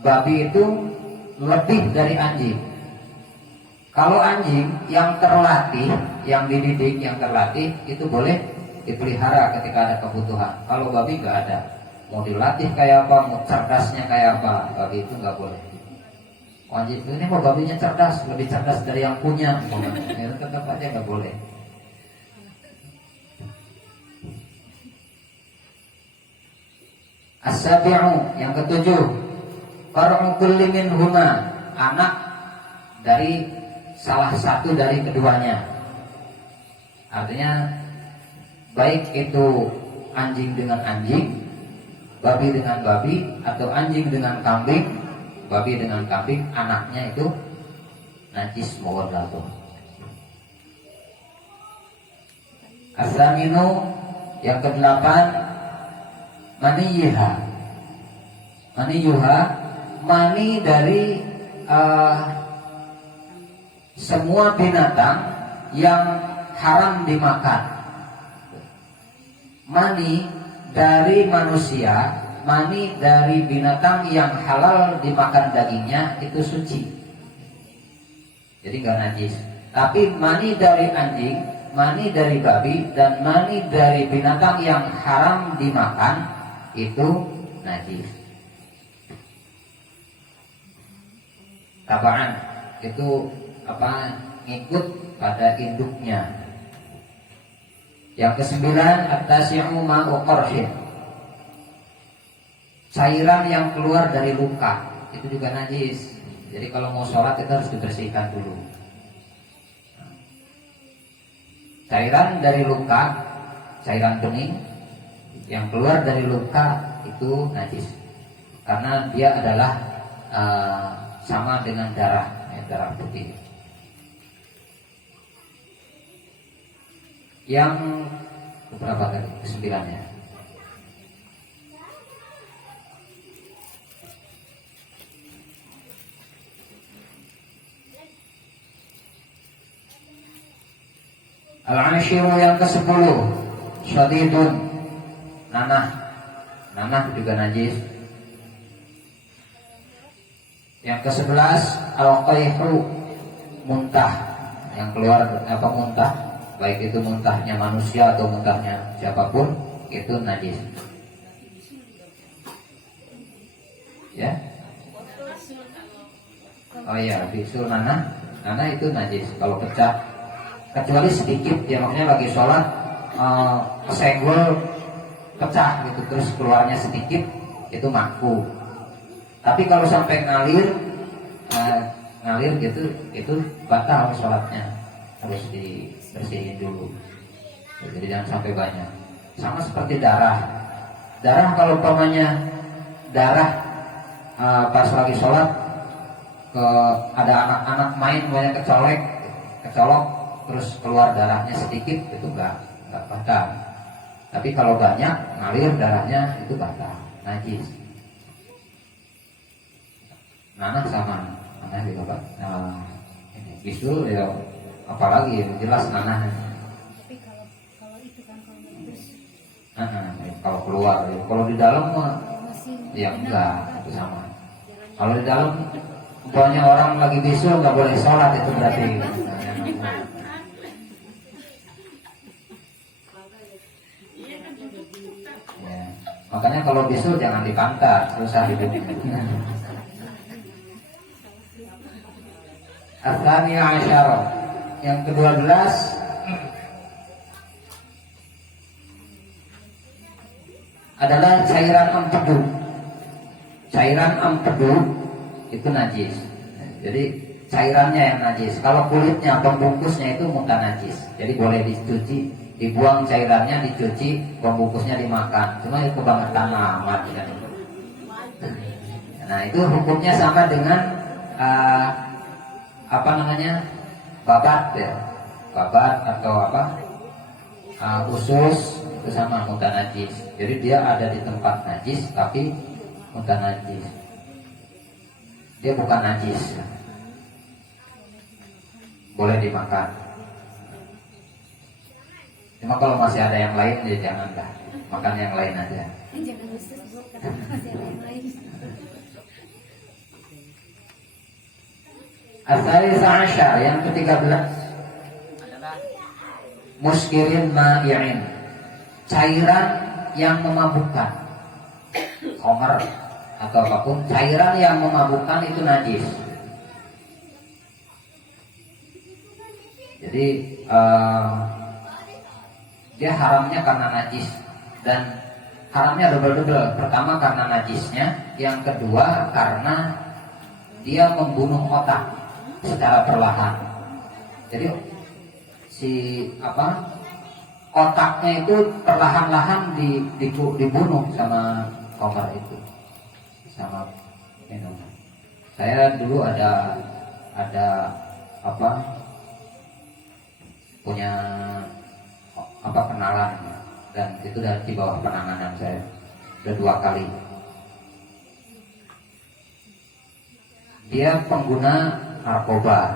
babi itu lebih dari anjing. Kalau anjing yang terlatih, yang dididik, yang terlatih, itu boleh dipelihara ketika ada kebutuhan. Kalau babi nggak ada, mau dilatih kayak apa, mau cerdasnya kayak apa, babi itu nggak boleh. Anjing ini mau babinya cerdas, lebih cerdas dari yang punya, itu tetap aja nggak boleh. As-sabi'u, yang ketujuh, far'u kulli minhuma, anak dari salah satu dari keduanya. Artinya baik itu anjing dengan anjing, babi dengan babi, atau anjing dengan kambing, babi dengan kambing, anaknya itu najis mughalladhah. As-saminu, yang kedelapan, maniyha. Maniyha, mani dari semua binatang yang haram dimakan. Mani dari manusia, mani dari binatang yang halal dimakan dagingnya itu suci, jadi nggak najis. Tapi mani dari anjing mani dari babi dan mani dari binatang yang haram dimakan itu najis. Tabaan itu apa? Ngikut pada induknya. Yang kesembilan, at-tasi'u ma'u qarhin. Cairan yang keluar dari luka itu juga najis. Jadi kalau mau sholat itu harus dibersihkan dulu. Cairan dari luka, cairan bening yang keluar dari luka itu najis, karena dia adalah sama dengan darah, darah putih. Yang berapa tadi? Kesembilannya. Al-Anshiru yang ke-10, syadidun, nanah. Nanah juga najis. Yang ke-11, al-qayhu, muntah. Yang keluar apa muntah, baik itu muntahnya manusia atau muntahnya siapapun, itu najis. Ya. Oh iya, bisul nanah. Nanah itu najis kalau pecah. Kecuali sedikit, ya maksudnya lagi sholat kesenggol pecah gitu terus keluarnya sedikit, itu makruh. Tapi kalau sampai ngalir gitu, itu batal sholatnya, harus dibersihin dulu. Jadi jangan sampai banyak. Sama seperti darah. Darah kalau umpamanya darah pas lagi sholat ada anak-anak main banyak kecolok terus keluar darahnya sedikit, itu enggak batal. Tapi kalau banyak ngalir darahnya itu batal, najis. Nanah sama, nanah juga Pak. Ini bisul ya, apalagi jelas nanah. Tapi kalau itu kan Kalau keluar, ya. Kalau di dalam mah masih ya enggak, itu sama. Kalau di dalam umpamanya orang lagi bisul nggak boleh sholat, itu berarti. Makanya kalau bisul jangan dipantat, susah hidupnya. Al-Thani Asyara, yang ke-12, adalah cairan empedu. Cairan empedu itu najis. Jadi cairannya yang najis. Kalau kulitnya, pembungkusnya itu muka najis. Jadi boleh dicuci, dibuang cairannya, dicuci, pembungkusnya dimakan. Cuma itu kebangetan amat kan. Nah itu hukumnya sama dengan babat ya, babat atau usus, itu sama muka najis. Jadi dia ada di tempat najis tapi muka najis. Dia bukan najis, boleh dimakan. Cuma kalau masih ada yang lain ya jangan dah, makan yang lain aja. jangan khusus karena masih ada yang lain. Al-Thalithah Asyar, yang ke-13, adalah muskirin ma'i'in, cairan yang memabukkan. Khamar atau apapun, cairan yang memabukkan itu najis. Jadi dia haramnya karena najis, dan haramnya double-double. Pertama karena najisnya, yang kedua karena dia membunuh otak secara perlahan. Jadi otaknya itu perlahan-lahan dibunuh sama khamar itu, sama minuman. Saya dulu ada punya kenalan, dan itu dari di bawah penanganan saya udah 2 kali. Dia pengguna narkoba,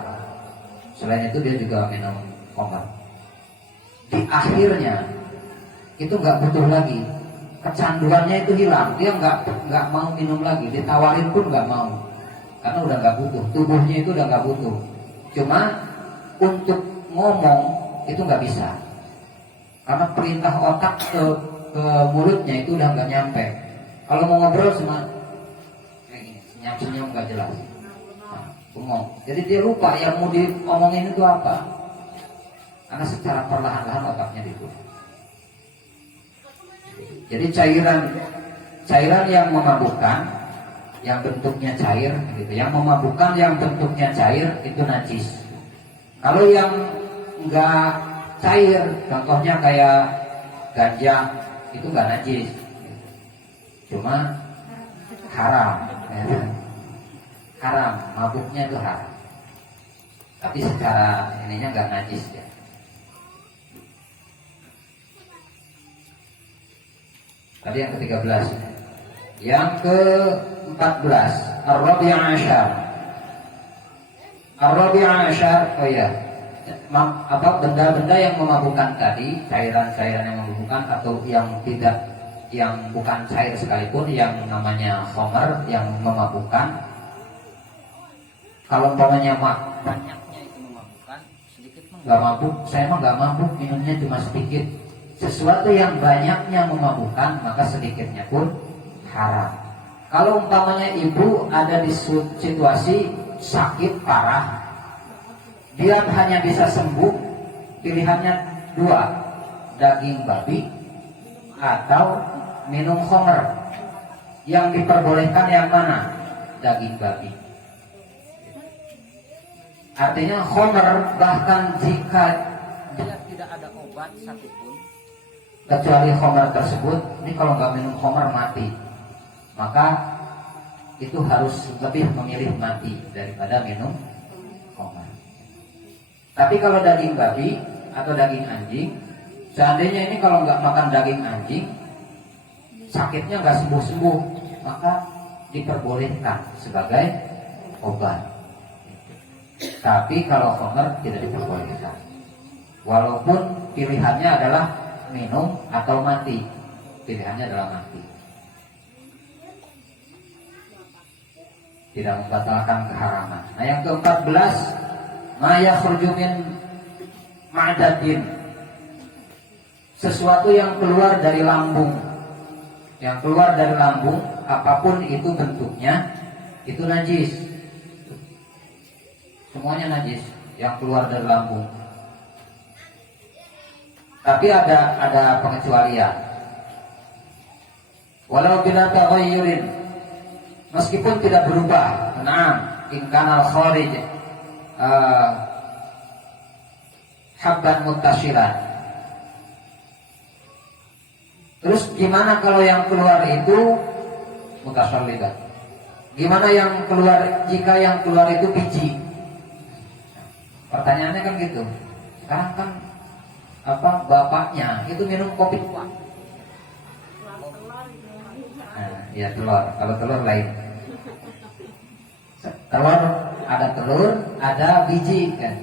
selain itu dia juga minum obat. Di akhirnya itu nggak butuh lagi, kecanduannya itu hilang, dia nggak mau minum lagi, ditawarin pun nggak mau, karena udah nggak butuh, tubuhnya itu udah nggak butuh. Cuma untuk ngomong itu nggak bisa. Karena perintah otak ke mulutnya itu udah nggak nyampe. Kalau mau ngobrol cuma kayak gini, senyum-senyum nggak jelas. Nah, bengong. Jadi dia lupa yang mau diomongin itu apa. Karena secara perlahan-lahan otaknya ditutup. Jadi cairan yang memabukkan, yang bentuknya cair, gitu. Yang memabukkan, yang bentuknya cair itu najis. Kalau yang enggak cair, contohnya kayak ganja, itu enggak najis, cuma haram, ya. Haram, mabuknya itu haram. Tapi secara ininya enggak najis ya. Tadi yang ke-13. Yang ke-14, Ar-Rabi'a Asyar. Ar-Rabi'a Asyar, oh ya, benda-benda yang memabukkan tadi, cairan-cairan yang memabukkan atau yang tidak, yang bukan cair sekalipun, yang namanya khamar, yang memabukkan. Kalau umpamanya banyaknya itu memabukkan, sedikit nggak mabuk, saya mah nggak mabuk, minumnya cuma sedikit. Sesuatu yang banyaknya memabukkan, maka sedikitnya pun haram. Kalau umpamanya ibu ada di situasi sakit parah, dia hanya bisa sembuh, pilihannya dua, daging babi atau minum khamr. Yang diperbolehkan yang mana? Daging babi. Artinya khamr bahkan jika dia tidak ada obat satupun, kecuali khamr tersebut, ini kalau nggak minum khamr mati, maka itu harus lebih memilih mati daripada minum khamr. Tapi kalau daging babi atau daging anjing, seandainya ini kalau nggak makan daging anjing, sakitnya nggak sembuh-sembuh, maka diperbolehkan sebagai obat. Tapi kalau khamr tidak diperbolehkan, walaupun pilihannya adalah minum atau mati, pilihannya adalah mati. Tidak membatalkan keharaman. Nah yang ke-14, ma yakhruju min ma'dadin, sesuatu yang keluar dari lambung. Yang keluar dari lambung, apapun itu bentuknya, itu najis. Semuanya najis yang keluar dari lambung. Tapi ada pengecualian. Walau bila taghayyurin, meskipun tidak berubah. Naam, in kana al-kharij habban muttashilan. Terus gimana kalau yang keluar itu mutashallidan? Gimana yang keluar jika yang keluar itu biji? Pertanyaannya kan gitu. Sekarang kan bapaknya itu minum kopi tua. Nah, ya telur. Kalau telur lain. Telur ada biji kan.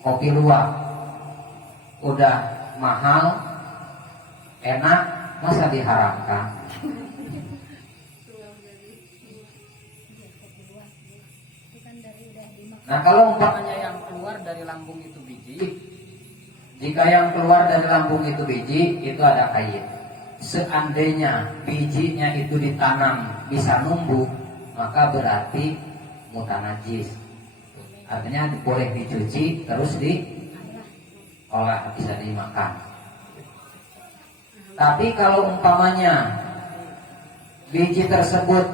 Kopi luwak. Udah mahal, enak, masa diharamkan? Nah kalau umpamanya yang keluar dari lambung itu biji, jika yang keluar dari lambung itu biji, itu ada kait. Seandainya bijinya itu ditanam bisa numbuh, maka berarti mutanajis. Artinya boleh dicuci terus diolah, bisa dimakan. Tapi kalau umpamanya biji tersebut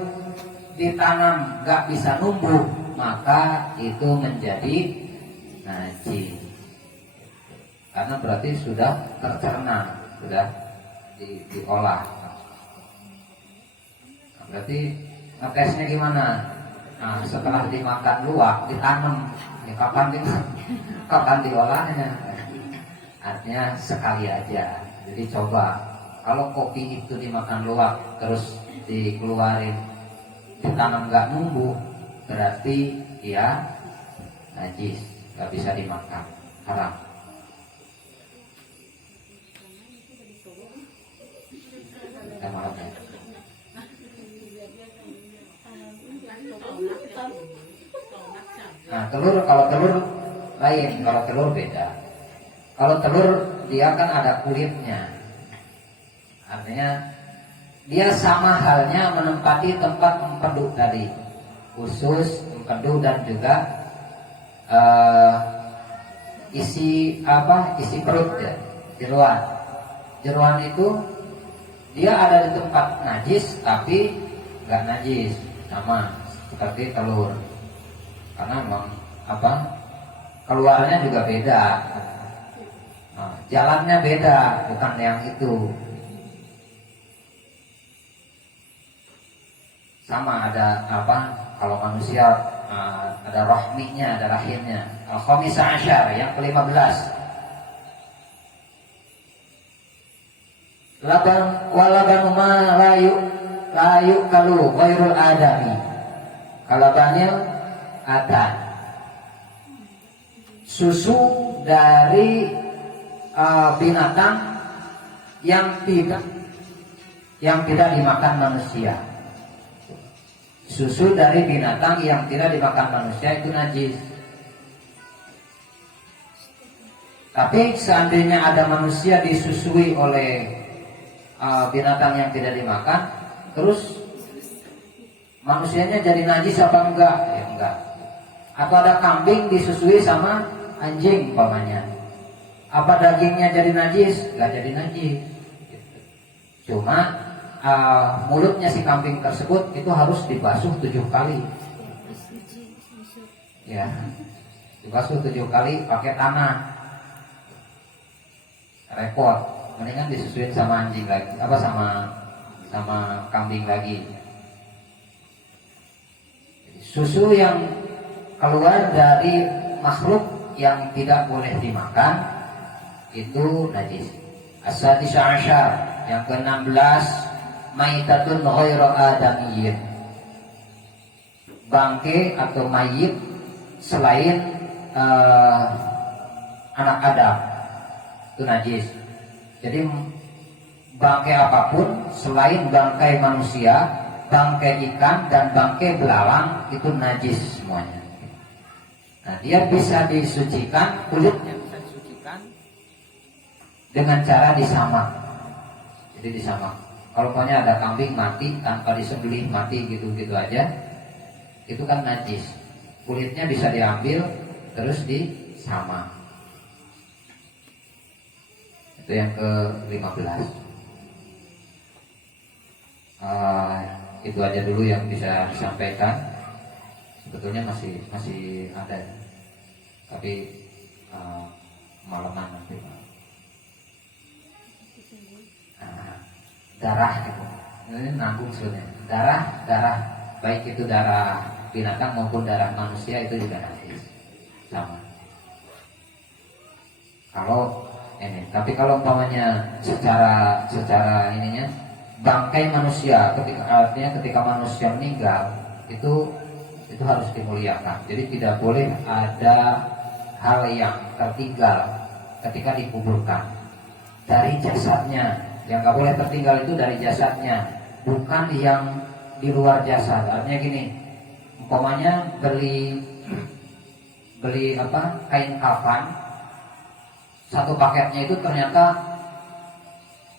ditanam gak bisa numbuh, maka itu menjadi najis. Karena berarti sudah tercerna, sudah diolah. Nah, berarti ngetesnya gimana? Nah, setelah dimakan luwak, ditanam, ya kapan diolahnya? Artinya sekali aja. Jadi coba, kalau kopi itu dimakan luwak terus dikeluarin, ditanam nggak numbuh, berarti ya najis, nggak bisa dimakan, haram. Nah telur, kalau telur lain, kalau telur beda. Kalau telur dia kan ada kulitnya, artinya dia sama halnya menempati tempat empedu tadi, usus, empedu dan juga isi perut ya, jeroan. Jeroan itu dia ada di tempat najis tapi nggak najis, sama seperti telur. Karena memang keluarnya juga beda, jalannya beda, bukan yang itu. Sama ada kalau manusia ada rahminya, ada rahimnya. Al-Khamisah Asyar yang ke-15. Walaban ma layu kalu ghairul adami. Kalabannya ada susu dari binatang yang tidak dimakan manusia. Susu dari binatang yang tidak dimakan manusia itu najis. Tapi seandainya ada manusia disusui oleh binatang yang tidak dimakan, terus manusianya jadi najis apa enggak? Ya enggak. Atau ada kambing disusui sama anjing umpamanya, apa dagingnya jadi najis? Enggak jadi najis. Cuma mulutnya si kambing tersebut itu harus dibasuh 7 kali. Ya, dibasuh 7 kali pakai tanah. Repot, mendingan disusuin sama anjing lagi, sama kambing lagi. Susu yang keluar dari makhluk yang tidak boleh dimakan itu najis. As-sadis asyar yang ke-16, maitatun ghairu adamiyyin, bangke atau mayit selain anak Adam itu najis. Jadi bangkai apapun selain bangkai manusia, bangkai ikan dan bangkai belalang itu najis semuanya. Nah, dia bisa disucikan, kulitnya bisa disucikan dengan cara disamak. Jadi disamak. Kalau pokoknya ada kambing mati tanpa disembelih, mati gitu-gitu aja, itu kan najis. Kulitnya bisa diambil terus disamak. Itu yang ke-15. Itu aja dulu yang bisa disampaikan. Sebetulnya masih ada, tapi malaman nanti. Darah gitu, ini nanggung sebenarnya. Darah baik itu darah binatang maupun darah manusia itu juga najis sama. Tapi kalau umpamanya secara ininya bangkai manusia ketika manusia meninggal itu harus dimuliakan. Jadi tidak boleh ada hal yang tertinggal ketika dikuburkan dari jasadnya. Yang nggak boleh tertinggal itu dari jasadnya, bukan yang di luar jasad. Artinya gini, umpamanya beli kain kafan, satu paketnya itu ternyata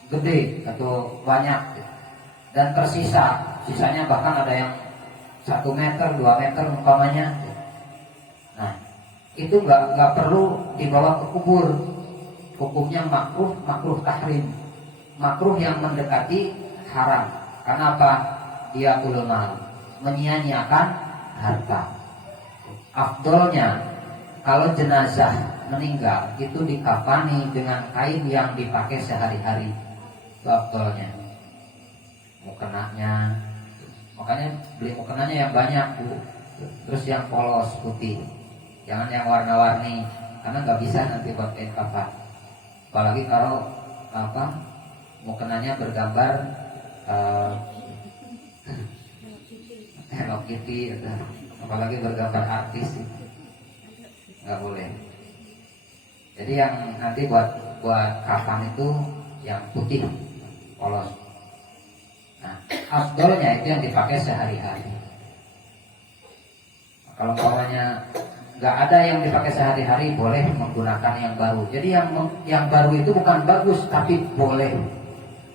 gede atau banyak dan sisanya bahkan ada yang 1 meter 2 meter umpamanya. Nah, itu nggak perlu dibawa ke kubur. Hukumnya makruh tahrim, makruh yang mendekati haram. Karena apa? Dia ulama menyia-nyiakan harta. Afdolnya kalau jenazah meninggal itu dikafani dengan kain yang dipakai sehari-hari. Itu afdolnya. Mukenanya, makanya beli mukenanya yang banyak, Bu. Terus yang polos putih, jangan yang warna-warni, karena nggak bisa nanti buat kain kafan. Apalagi kalau mukenanya bergambar Hello Kitty, apalagi bergambar artis, nggak boleh. Jadi yang nanti buat kafan itu yang putih polos. Nah, afdolnya itu yang dipakai sehari-hari. Kalau umpamanya nggak ada yang dipakai sehari-hari boleh menggunakan yang baru. Jadi yang baru itu bukan bagus tapi boleh.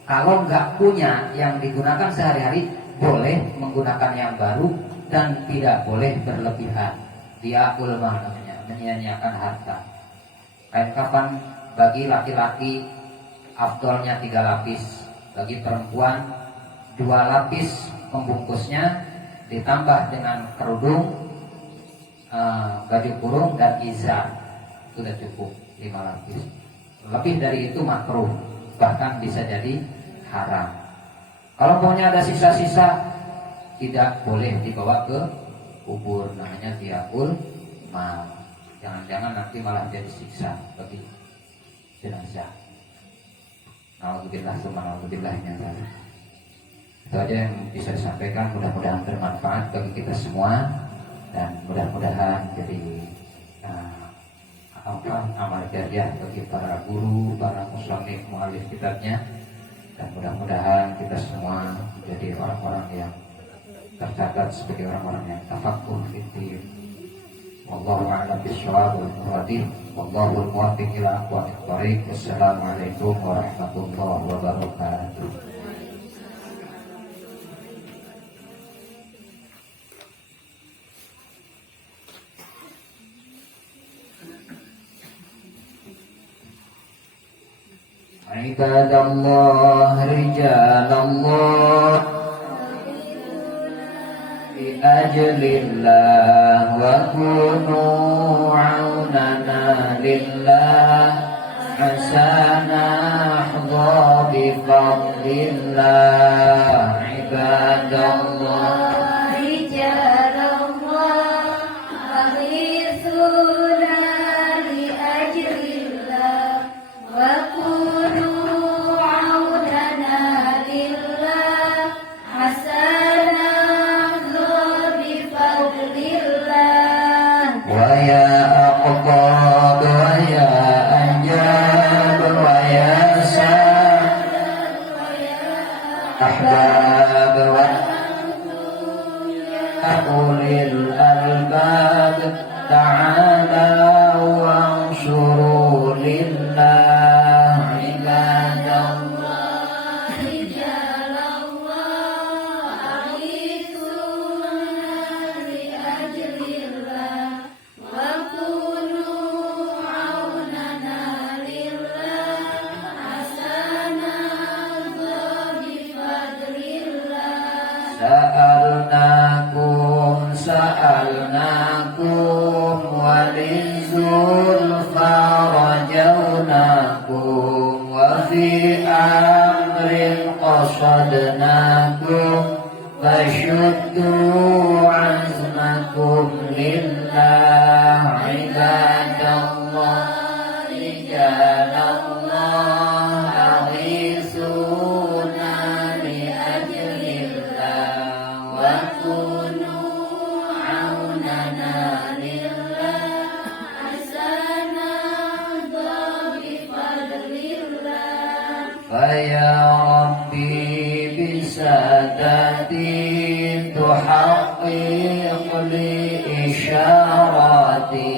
Kalau nggak punya yang digunakan sehari-hari boleh menggunakan yang baru dan tidak boleh berlebihan. Dia ulama namanya, menyia-nyiakan harta. Kain kapan bagi laki-laki afdolnya 3 lapis, bagi perempuan 2 lapis membungkusnya ditambah dengan kerudung, baju kurung dan izar, itu sudah cukup 5 lapis. Lebih dari itu makruh, bahkan bisa jadi haram. Kalau punya ada sisa-sisa tidak boleh dibawa ke kubur, namanya diakul mal. Jangan-jangan nanti malah jadi siksa bagi jenazah. Alhamdulillah, subhanallahnya. Itu aja yang bisa disampaikan, mudah-mudahan bermanfaat bagi kita semua dan mudah-mudahan jadi amal jariah bagi para guru, para musannif, muallif kitabnya, dan mudah-mudahan kita semua menjadi orang-orang yang tercatat sebagai orang-orang yang tafaqquh fiddin. Wallahu a'lam bishawab wal murad. Wallahu muwaffiq ila aqwamit thoriq. Wassalamualaikum warahmatullahi wabarakatuh. Ibadallah rijalallah bi ajlillah wa kunu aunana lillah asana ahdha bi fadlillah. Ibadallah ahbab wa ulil albab ta'ala wanshuru lillah. Ibadallah rijalallah aghithuna li ajlillah wa kunu aunana lillah asana sa'alnakum walizulfa rajawnakum wa fi amrin qasadnakum fashuddu azmakum lillah. Ibadallah rijalallah aghisuna li ajlillah wa kunu aunana lillah asana bi fadlillah. Faya Rabbi bisadati tuhaqqiq li isyarati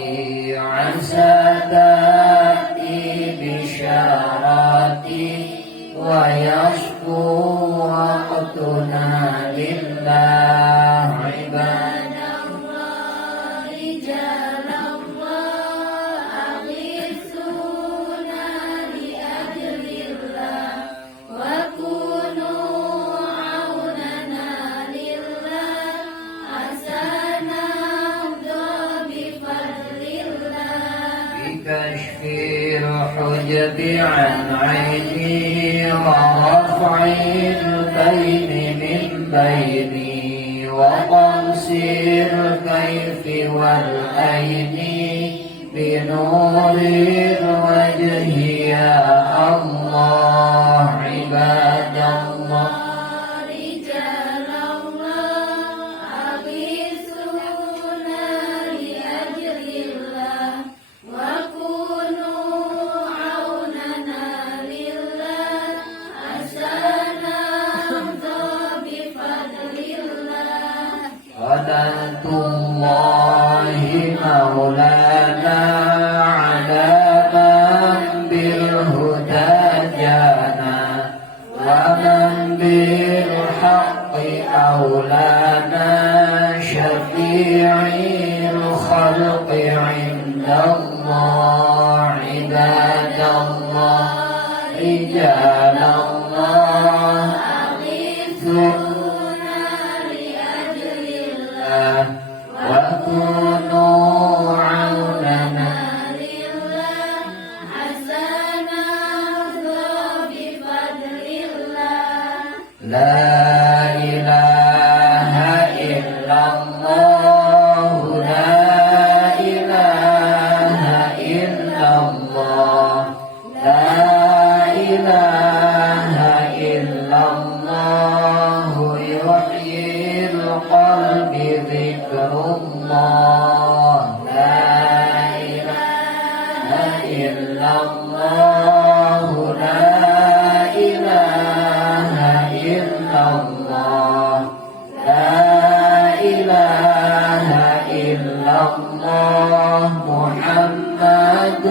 asadati bisyarati wa yashku waqtuna lillah. Ibadallah rijalallah aghithuna li ajlillah wa kunu aunana lillah asana bi fadlillah. Bikashfir hujabi an aini wa raf'il bayni min bayni وقمصر كيف والعين بنور الوجه يا الله. عباد الله رجال الله أغيثونا لأجل الله وكونوا عوننا لله أسانا بفضل الله. صلاة الله مولانا أولانا شفيع الخلق عند الله عباد الله رجال الله أغيثونا لأجل الله وكونوا عوننا لله حسنا بفضل الله لا إله إلا الله لا إله إلا الله لا إله إلا الله يحيي القلب ذكر الله لا إله إلا الله لا إله إلا الله لا إله إلا الله محمد